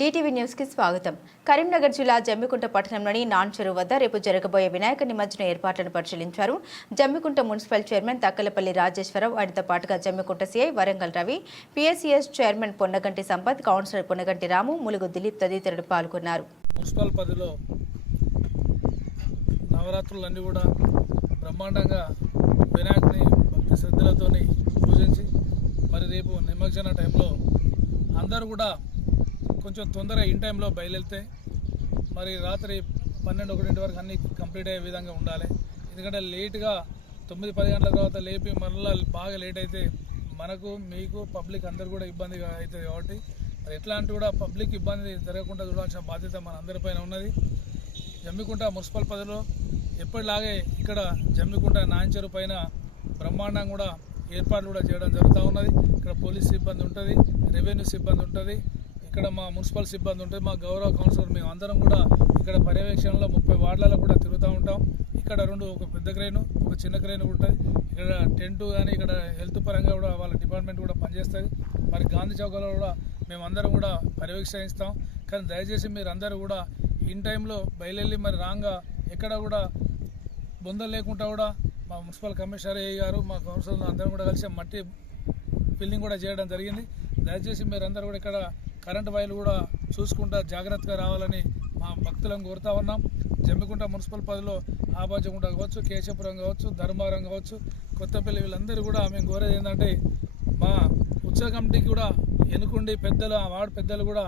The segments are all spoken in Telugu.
DTV న్యూస్ కి స్వాగతం. కరీంనగర్ జిల్లా జమ్మికుంట పట్టణంలోని నాన్ చెరువు వద్ద రేపు జరగబోయే వినాయక నిమజ్జన ఏర్పాట్లను పరిశీలించారు. జమ్మికుంట మున్సిపల్ చైర్మన్ తక్కలపల్లి రాజేశ్వరరావు, ఆయనతో పాటుగా Jammikunta CI Warangal Ravi, PSCS chairman Ponnaganti Sampath, councillor Ponnaganti Ramu, Mulugu Dileep తదితరులు పాల్గొన్నారు. మున్సిపల్ పరిధిలో నవరాత్రులన్నీ కూడా బ్రహ్మాండంగా వినాయకుని భక్తి శ్రద్ధలతో పూజించి మరి రేపు నిమజ్జన టైంలో అందరూ కూడా కొంచెం తొందరగా ఇన్ టైంలో బయలుదేరితే మరి రాత్రి 12-1 వరకు అన్నీ కంప్లీట్ అయ్యే విధంగా ఉండాలి. ఎందుకంటే లేట్గా 9-10 గంటల తర్వాత లేపి మళ్ళీ బాగా లేట్ అయితే మనకు మీకు పబ్లిక్ అందరు కూడా ఇబ్బంది అవుతుంది. కాబట్టి మరి ఎట్లాంటి కూడా పబ్లిక్ ఇబ్బంది జరగకుండా చూడాల్సిన బాధ్యత మన అందరిపైన ఉన్నది. జమ్మికుంట మున్సిపల్ పరిధిలో ఎప్పటిలాగే ఇక్కడ జమ్మికుంట నాంచెరు పైన బ్రహ్మాండంగా కూడా ఏర్పాట్లు కూడా చేయడం జరుగుతూ ఉన్నది. ఇక్కడ పోలీస్ సిబ్బంది ఉంటుంది, రెవెన్యూ సిబ్బంది ఉంటుంది, ఇక్కడ మా మున్సిపల్ సిబ్బంది ఉంటుంది, మా గౌరవ కౌన్సిలర్ మేము అందరం కూడా ఇక్కడ పర్యవేక్షణలో 30 వార్డులలో కూడా తిరుగుతూ ఉంటాం. ఇక్కడ ఒక పెద్ద క్రెయిన్, ఒక చిన్న క్రెయిన్ ఉంటుంది. ఇక్కడ టెంట్ కానీ ఇక్కడ హెల్త్ పరంగా కూడా వాళ్ళ డిపార్ట్మెంట్ కూడా పనిచేస్తుంది. మరి గాంధీ చౌకలో కూడా మేము అందరం కూడా పర్యవేక్షిస్తాం. కానీ దయచేసి మీరు అందరూ కూడా ఇన్ టైంలో బయలుదేరి మరి రాంగా ఎక్కడ కూడా బొందలు లేకుండా కూడా మా మున్సిపల్ కమిషనర్ గారు మా కౌన్సిలర్ అందరం కూడా కలిసి మట్టి ఫిల్లింగ్ కూడా చేయడం జరిగింది. దయచేసి మీరందరూ కూడా ఇక్కడ కరెంటు వైర్లు కూడా చూసుకుంటా జాగ్రత్తగా రావాలని మా భక్తులను కోరుతా ఉన్నాం. జమ్మికుంట మున్సిపల్ పరిధిలో ఆబాజగుంట కావచ్చు, కేశపురం కావచ్చు, ధర్మవరం కావచ్చు, కొత్తపల్లి వీళ్ళందరూ కూడా మేము కోరేది ఏంటంటే మా ఉత్సవ కమిటీకి కూడా ఎన్నుకుండి పెద్దలు, ఆ వార్డు పెద్దలు కూడా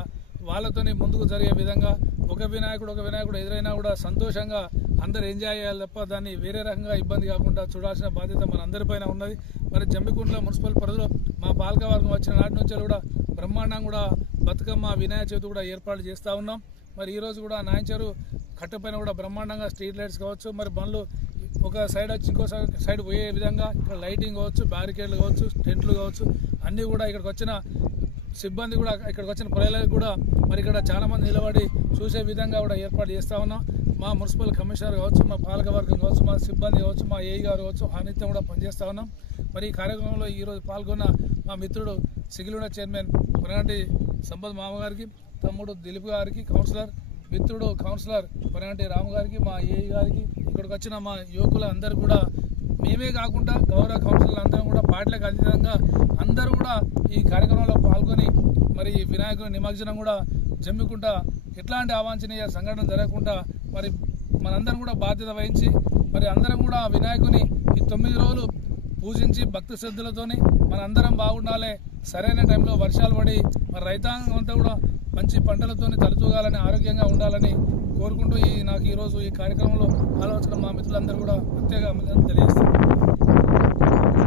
వాళ్ళతోనే ముందుకు జరిగే విధంగా ఒక వినాయకుడు ఎదురైనా కూడా సంతోషంగా అందరు ఎంజాయ్ చేయాలి తప్ప దాన్ని వేరే రకంగా ఇబ్బంది కాకుండా చూడాల్సిన బాధ్యత మన అందరిపైన ఉన్నది. మరి జమ్మికుంట మున్సిపల్ పరిధిలో మా పాలకవర్గం వచ్చిన నాటి నుంచి కూడా బ్రహ్మాండంగా కూడా బతుకమ్మ వినాయక చవితి కూడా ఏర్పాటు చేస్తూ ఉన్నాం. మరి ఈరోజు కూడా నాంచెరు కట్టపైన కూడా బ్రహ్మాండంగా స్ట్రీట్ లైట్స్ కావచ్చు, మరి బండ్లు ఒక సైడ్ వచ్చి ఇంకో సైడ్ పోయే విధంగా ఇక్కడ లైటింగ్ కావచ్చు, బ్యారికేడ్లు కావచ్చు, టెంట్లు కావచ్చు, అన్నీ కూడా ఇక్కడికి వచ్చిన సిబ్బంది కూడా ఇక్కడికి వచ్చిన ప్రజలకు కూడా మరి ఇక్కడ చాలామంది నిలబడి చూసే విధంగా కూడా ఏర్పాటు చేస్తూ ఉన్నాం. మా మున్సిపల్ కమిషనర్ కావచ్చు, మా పాలకవర్గం కావచ్చు, మా సిబ్బంది కావచ్చు, మా ఏఈ గారు కావచ్చు, అనిత్యం కూడా పనిచేస్తూ ఉన్నాం. మరి ఈ కార్యక్రమంలో ఈరోజు పాల్గొన్న మా మిత్రుడు సిగిలుడ చైర్మన్ పొన్నగంటి సంపత్ మామగారికి, తమ్ముడు దిలీప్ గారికి, కౌన్సిలర్ మిత్రుడు కౌన్సిలర్ పొన్నగంటి రాము గారికి, మా ఏఈ గారికి, ఇక్కడికి వచ్చిన మా యువకులు అందరూ కూడా మేమే కాకుండా గౌరవ కౌన్సిలర్లు అందరం కూడా పార్టీలకు అతీతంగా అందరూ కూడా ఈ కార్యక్రమంలో పాల్గొని మరి వినాయకుని నిమజ్జనం కూడా జమ్మికుంట ఎట్లాంటి అవాంఛనీయ సంఘటన జరగకుండా మరి మనందరం కూడా బాధ్యత వహించి మరి అందరం కూడా వినాయకుని ఈ 9 రోజులు పూజించి భక్తి శ్రద్ధలతోని మనందరం బాగుండాలి. సరైన టైంలో వర్షాలు పడి మరి రైతాంగం అంతా కూడా మంచి పంటలతోని తలతూగాలని, ఆరోగ్యంగా ఉండాలని కోరుకుంటూ నాకు ఈరోజు ఈ కార్యక్రమంలో ఆలోచన మా మిత్రులందరూ కూడా ప్రత్యేకంగా తెలియజేస్తారు.